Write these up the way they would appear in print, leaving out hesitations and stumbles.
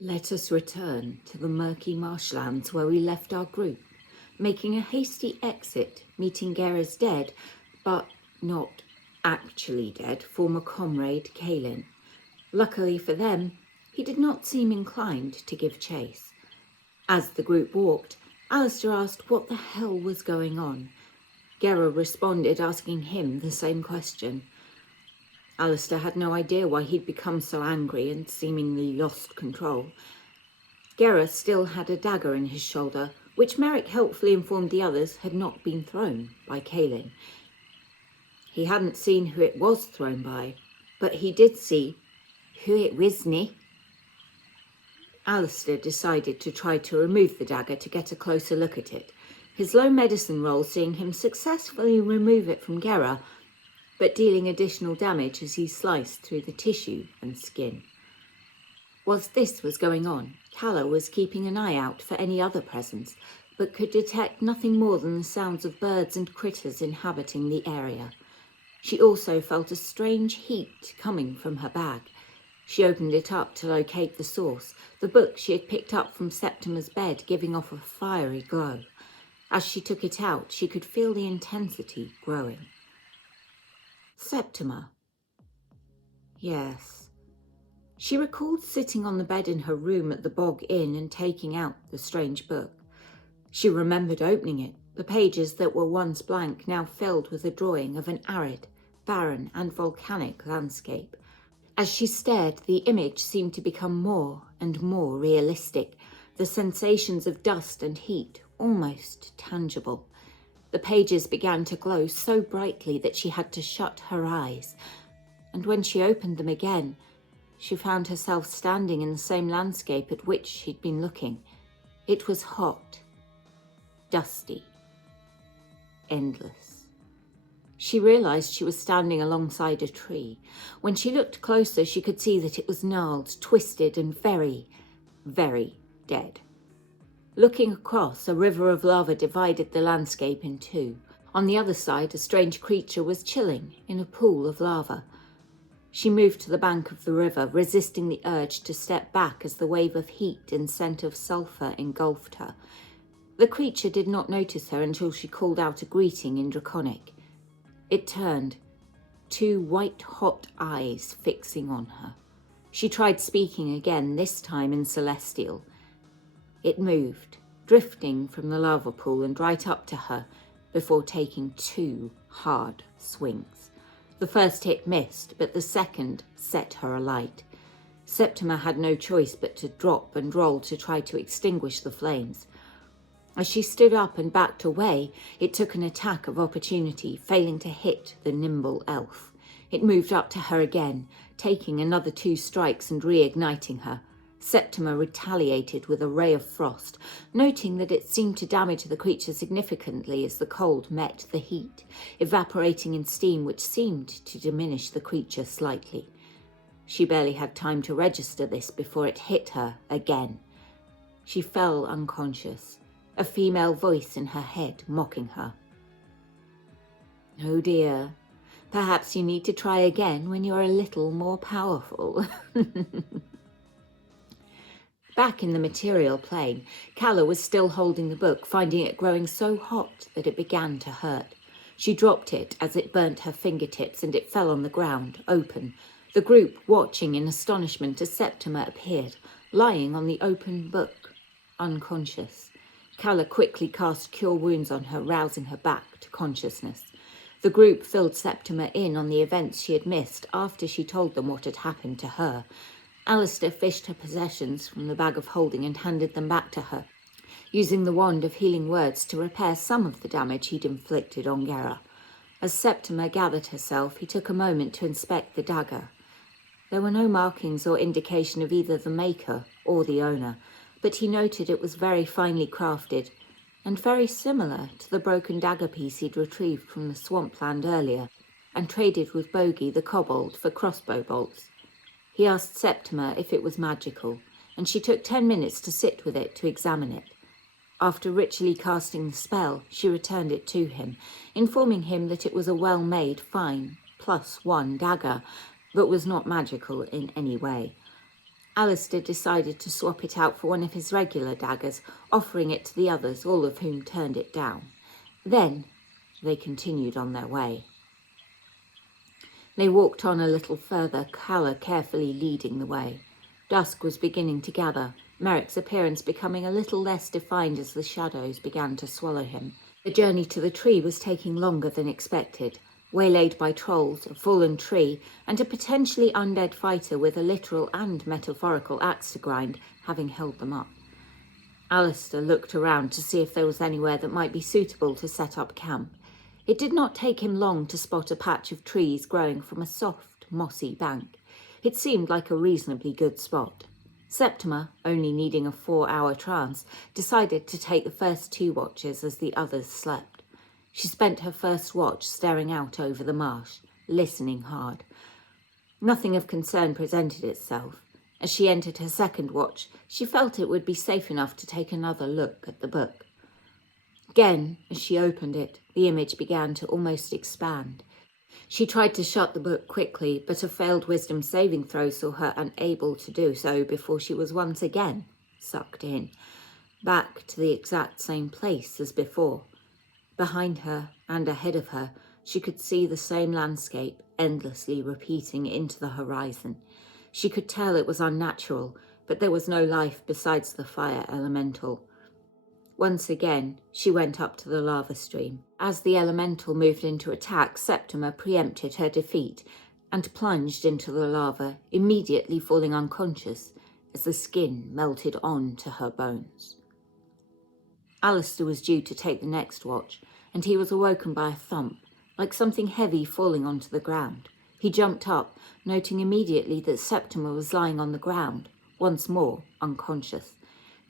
Let us return to the murky marshlands where we left our group, making a hasty exit, meeting Gera's dead, but not actually dead, former comrade Kaelin. Luckily for them, he did not seem inclined to give chase. As the group walked, Alistair asked what the hell was going on. Gera responded, asking him the same question. Alistair had no idea why he'd become so angry and seemingly lost control. Gera still had a dagger in his shoulder, which Merrick helpfully informed the others had not been thrown by Kaelin. He hadn't seen who it was thrown by, but he did see who it wasn't. Alistair decided to try to remove the dagger to get a closer look at it, his low medicine roll seeing him successfully remove it from Gera, but dealing additional damage as he sliced through the tissue and skin. Whilst this was going on, Calla was keeping an eye out for any other presence, but could detect nothing more than the sounds of birds and critters inhabiting the area. She also felt a strange heat coming from her bag. She opened it up to locate the source, the book she had picked up from Septima's bed giving off a fiery glow. As she took it out, she could feel the intensity growing. Septima. Yes. She recalled sitting on the bed in her room at the Bog Inn and taking out the strange book. She remembered opening it, the pages that were once blank now filled with a drawing of an arid, barren and volcanic landscape. As she stared, the image seemed to become more and more realistic, the sensations of dust and heat almost tangible. The pages began to glow so brightly that she had to shut her eyes, and when she opened them again, she found herself standing in the same landscape at which she'd been looking. It was hot, dusty, endless. She realized she was standing alongside a tree. When she looked closer, she could see that it was gnarled, twisted, and very, very dead. Looking across, a river of lava divided the landscape in two. On the other side, a strange creature was chilling in a pool of lava. She moved to the bank of the river, resisting the urge to step back as the wave of heat and scent of sulphur engulfed her. The creature did not notice her until she called out a greeting in Draconic. It turned, two white-hot eyes fixing on her. She tried speaking again, this time in Celestial. It moved, drifting from the lava pool and right up to her, before taking two hard swings. The first hit missed, but the second set her alight. Septima had no choice but to drop and roll to try to extinguish the flames. As she stood up and backed away, it took an attack of opportunity, failing to hit the nimble elf. It moved up to her again, taking another two strikes and reigniting her. Septima retaliated with a ray of frost, noting that it seemed to damage the creature significantly as the cold met the heat, evaporating in steam which seemed to diminish the creature slightly. She barely had time to register this before it hit her again. She fell unconscious, a female voice in her head mocking her. "Oh dear, perhaps you need to try again when you're a little more powerful." Back in the material plane, Calla was still holding the book, finding it growing so hot that it began to hurt. She dropped it as it burnt her fingertips and it fell on the ground, open, the group watching in astonishment as Septima appeared, lying on the open book, unconscious. Calla quickly cast Cure Wounds on her, rousing her back to consciousness. The group filled Septima in on the events she had missed after she told them what had happened to her. Alistair fished her possessions from the bag of holding and handed them back to her, using the wand of healing words to repair some of the damage he'd inflicted on Gera. As Septima gathered herself, he took a moment to inspect the dagger. There were no markings or indication of either the maker or the owner, but he noted it was very finely crafted and very similar to the broken dagger piece he'd retrieved from the swampland earlier and traded with Bogey the kobold for crossbow bolts. He asked Septima if it was magical, and she took 10 minutes to sit with it to examine it. After ritually casting the spell, she returned it to him, informing him that it was a well-made, fine, +1 dagger, but was not magical in any way. Alistair decided to swap it out for one of his regular daggers, offering it to the others, all of whom turned it down. Then they continued on their way. They walked on a little further, Calla carefully leading the way. Dusk was beginning to gather, Merrick's appearance becoming a little less defined as the shadows began to swallow him. The journey to the tree was taking longer than expected, waylaid by trolls, a fallen tree, and a potentially undead fighter with a literal and metaphorical axe to grind, having held them up. Alistair looked around to see if there was anywhere that might be suitable to set up camp. It did not take him long to spot a patch of trees growing from a soft, mossy bank. It seemed like a reasonably good spot. Septima, only needing a 4-hour trance, decided to take the first 2 watches as the others slept. She spent her first watch staring out over the marsh, listening hard. Nothing of concern presented itself. As she entered her second watch, she felt it would be safe enough to take another look at the book. Again, as she opened it, the image began to almost expand. She tried to shut the book quickly, but a failed wisdom saving throw saw her unable to do so before she was once again sucked in, back to the exact same place as before. Behind her and ahead of her, she could see the same landscape endlessly repeating into the horizon. She could tell it was unnatural, but there was no life besides the fire elemental. Once again, she went up to the lava stream. As the elemental moved into attack, Septima preempted her defeat and plunged into the lava, immediately falling unconscious as the skin melted on to her bones. Alistair was due to take the next watch, and he was awoken by a thump, like something heavy falling onto the ground. He jumped up, noting immediately that Septima was lying on the ground, once more unconscious.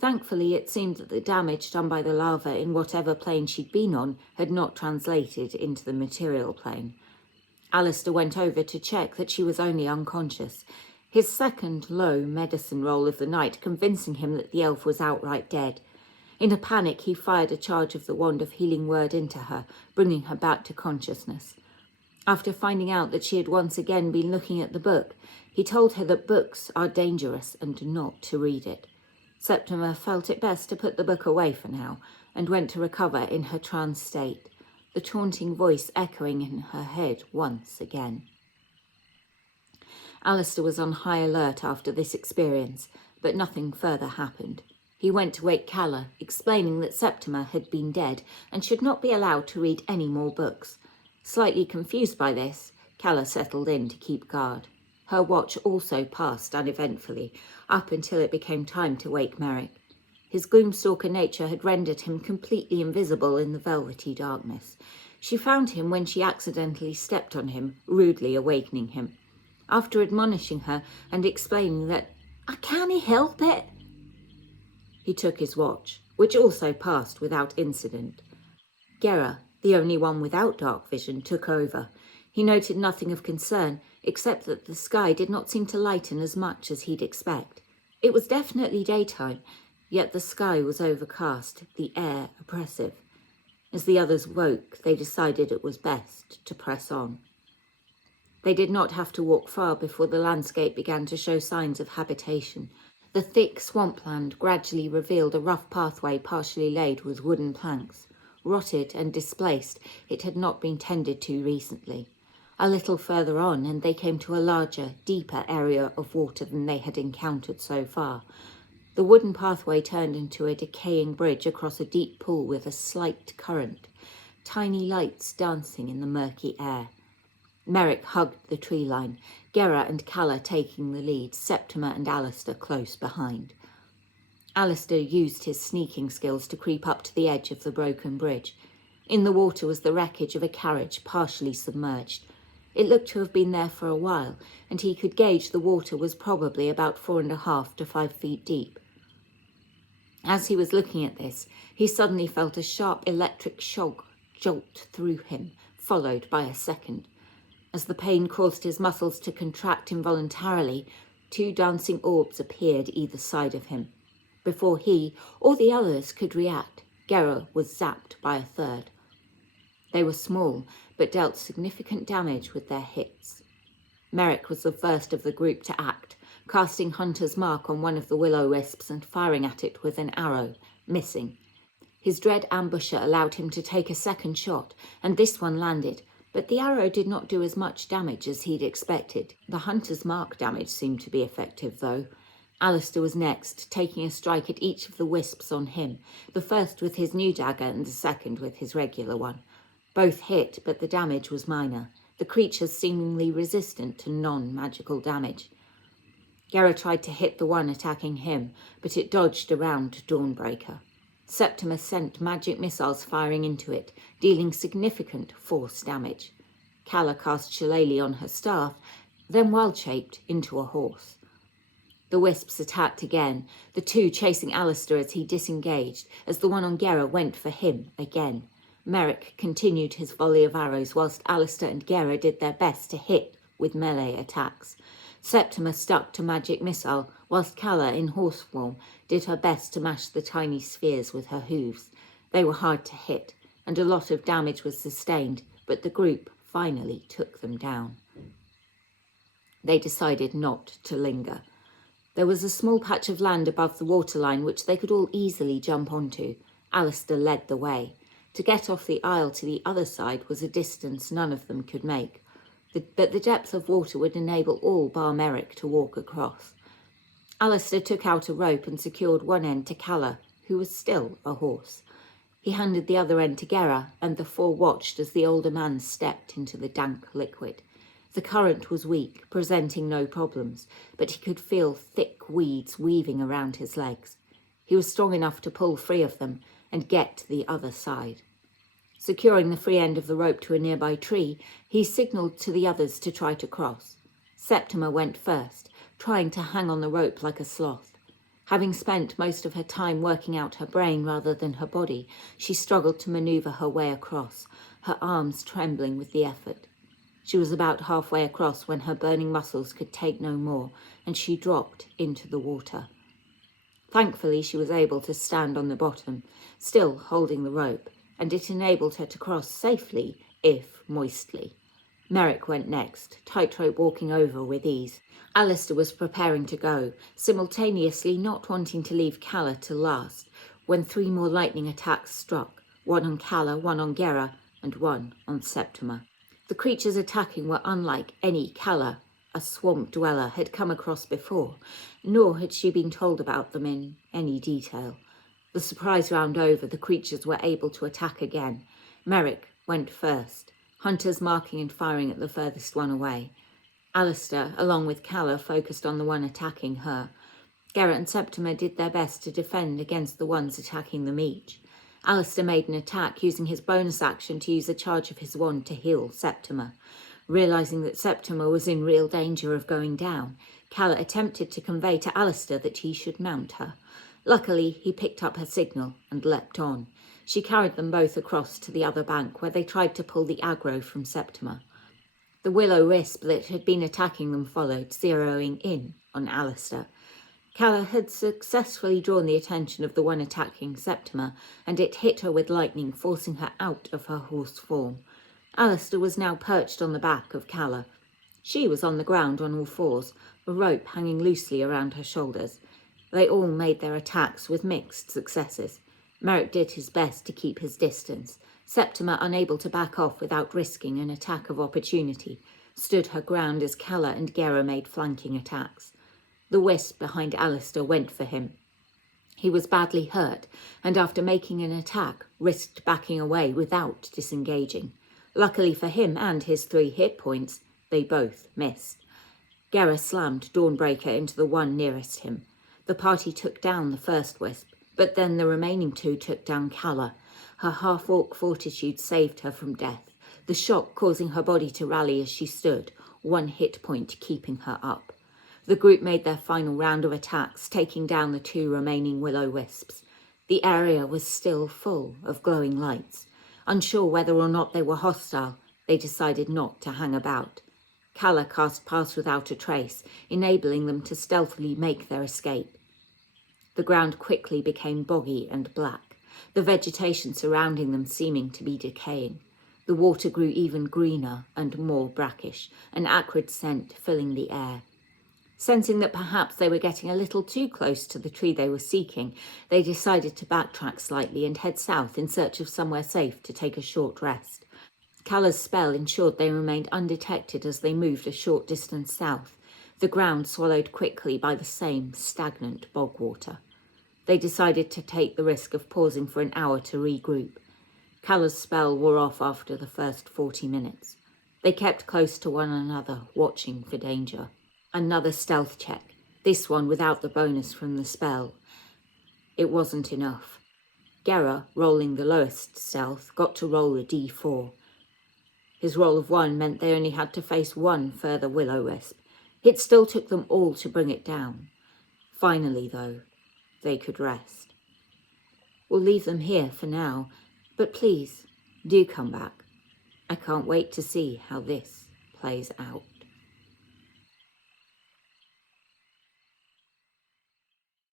Thankfully, it seemed that the damage done by the lava in whatever plane she'd been on had not translated into the material plane. Alistair went over to check that she was only unconscious, his second low medicine roll of the night convincing him that the elf was outright dead. In a panic, he fired a charge of the Wand of Healing Word into her, bringing her back to consciousness. After finding out that she had once again been looking at the book, he told her that books are dangerous and not to read it. Septima felt it best to put the book away for now and went to recover in her trance state, the taunting voice echoing in her head once again. Alistair was on high alert after this experience, but nothing further happened. He went to wake Calla, explaining that Septima had been dead and should not be allowed to read any more books. Slightly confused by this, Calla settled in to keep guard. Her watch also passed uneventfully, up until it became time to wake Merrick. His gloomstalker nature had rendered him completely invisible in the velvety darkness. She found him when she accidentally stepped on him, rudely awakening him. After admonishing her and explaining that, "I can't help it," he took his watch, which also passed without incident. Gera, the only one without dark vision, took over. He noted nothing of concern, except that the sky did not seem to lighten as much as he'd expect. It was definitely daytime, yet the sky was overcast, the air oppressive. As the others woke, they decided it was best to press on. They did not have to walk far before the landscape began to show signs of habitation. The thick swampland gradually revealed a rough pathway partially laid with wooden planks. Rotted and displaced, it had not been tended to recently. A little further on, and they came to a larger, deeper area of water than they had encountered so far. The wooden pathway turned into a decaying bridge across a deep pool with a slight current, tiny lights dancing in the murky air. Merrick hugged the tree line, Gera and Calla taking the lead, Septima and Alistair close behind. Alistair used his sneaking skills to creep up to the edge of the broken bridge. In the water was the wreckage of a carriage, partially submerged. It looked to have been there for a while, and he could gauge the water was probably about 4.5 to 5 feet deep. As he was looking at this, he suddenly felt a sharp electric shock jolt through him, followed by a second. As the pain caused his muscles to contract involuntarily, 2 dancing orbs appeared either side of him. Before he or the others could react, Gera was zapped by a third. They were small, but dealt significant damage with their hits. Merrick was the first of the group to act, casting Hunter's mark on one of the will-o'-wisps and firing at it with an arrow, missing. His dread ambusher allowed him to take a second shot, and this one landed, but the arrow did not do as much damage as he'd expected. The Hunter's mark damage seemed to be effective, though. Alistair was next, taking a strike at each of the wisps on him, the first with his new dagger and the second with his regular one. Both hit, but the damage was minor, the creatures seemingly resistant to non-magical damage. Gera tried to hit the one attacking him, but it dodged around Dawnbreaker. Septimus sent magic missiles firing into it, dealing significant force damage. Calla cast Shillelagh on her staff, then wild-shaped into a horse. The wisps attacked again, the two chasing Alistair as he disengaged, as the one on Gera went for him again. Merrick continued his volley of arrows whilst Alistair and Gera did their best to hit with melee attacks. Septimus stuck to magic missile, whilst Calla, in horse form, did her best to mash the tiny spheres with her hooves. They were hard to hit, and a lot of damage was sustained, but the group finally took them down. They decided not to linger. There was a small patch of land above the waterline which they could all easily jump onto. Alistair led the way. To get off the isle to the other side was a distance none of them could make, but the depth of water would enable all bar Merrick to walk across. Alistair took out a rope and secured one end to Calla, who was still a horse. He handed the other end to Gera, and the four watched as the older man stepped into the dank liquid. The current was weak, presenting no problems, but he could feel thick weeds weaving around his legs. He was strong enough to pull free of them and get to the other side. Securing the free end of the rope to a nearby tree, he signalled to the others to try to cross. Septima went first, trying to hang on the rope like a sloth. Having spent most of her time working out her brain rather than her body, she struggled to manoeuvre her way across, her arms trembling with the effort. She was about halfway across when her burning muscles could take no more, and she dropped into the water. Thankfully, she was able to stand on the bottom, still holding the rope, and it enabled her to cross safely, if moistly. Merrick went next, tightrope walking over with ease. Alistair was preparing to go, simultaneously not wanting to leave Calla till last, when 3 more lightning attacks struck, one on Calla, one on Gera, and one on Septima. The creatures attacking were unlike any Calla, a swamp dweller, had come across before, nor had she been told about them in any detail. The surprise round over, the creatures were able to attack again. Merrick went first, hunters marking and firing at the furthest one away. Alistair, along with Calla, focused on the one attacking her. Gera and Septima did their best to defend against the ones attacking them each. Alistair made an attack, using his bonus action to use a charge of his wand to heal Septima. Realising that Septima was in real danger of going down, Calla attempted to convey to Alistair that he should mount her. Luckily, he picked up her signal and leapt on. She carried them both across to the other bank, where they tried to pull the aggro from Septima. The will-o'-wisp that had been attacking them followed, zeroing in on Alistair. Calla had successfully drawn the attention of the one attacking Septima, and it hit her with lightning, forcing her out of her horse form. Alistair was now perched on the back of Calla. She was on the ground on all fours, a rope hanging loosely around her shoulders. They all made their attacks with mixed successes. Merrick did his best to keep his distance. Septima, unable to back off without risking an attack of opportunity, stood her ground as Calla and Gera made flanking attacks. The wisp behind Alistair went for him. He was badly hurt, and after making an attack, risked backing away without disengaging. Luckily for him and his 3 hit points, they both missed. Gera slammed Dawnbreaker into the one nearest him. The party took down the first wisp, but then the remaining 2 took down Calla. Her half-orc fortitude saved her from death, the shock causing her body to rally as she stood, 1 hit point keeping her up. The group made their final round of attacks, taking down the 2 remaining will-o'-wisps. The area was still full of glowing lights. Unsure whether or not they were hostile, they decided not to hang about. Calla cast Pass Without a Trace, enabling them to stealthily make their escape. The ground quickly became boggy and black, the vegetation surrounding them seeming to be decaying. The water grew even greener and more brackish, an acrid scent filling the air. Sensing that perhaps they were getting a little too close to the tree they were seeking, they decided to backtrack slightly and head south in search of somewhere safe to take a short rest. Calla's spell ensured they remained undetected as they moved a short distance south, the ground swallowed quickly by the same stagnant bog water. They decided to take the risk of pausing for an hour to regroup. Calla's spell wore off after the first 40 minutes. They kept close to one another, watching for danger. Another stealth check, this one without the bonus from the spell. It wasn't enough. Gera, rolling the lowest stealth, got to roll a d4. His roll of 1 meant they only had to face one further will-o-wisp. It still took them all to bring it down. Finally, though, they could rest. We'll leave them here for now, but please, do come back. I can't wait to see how this plays out.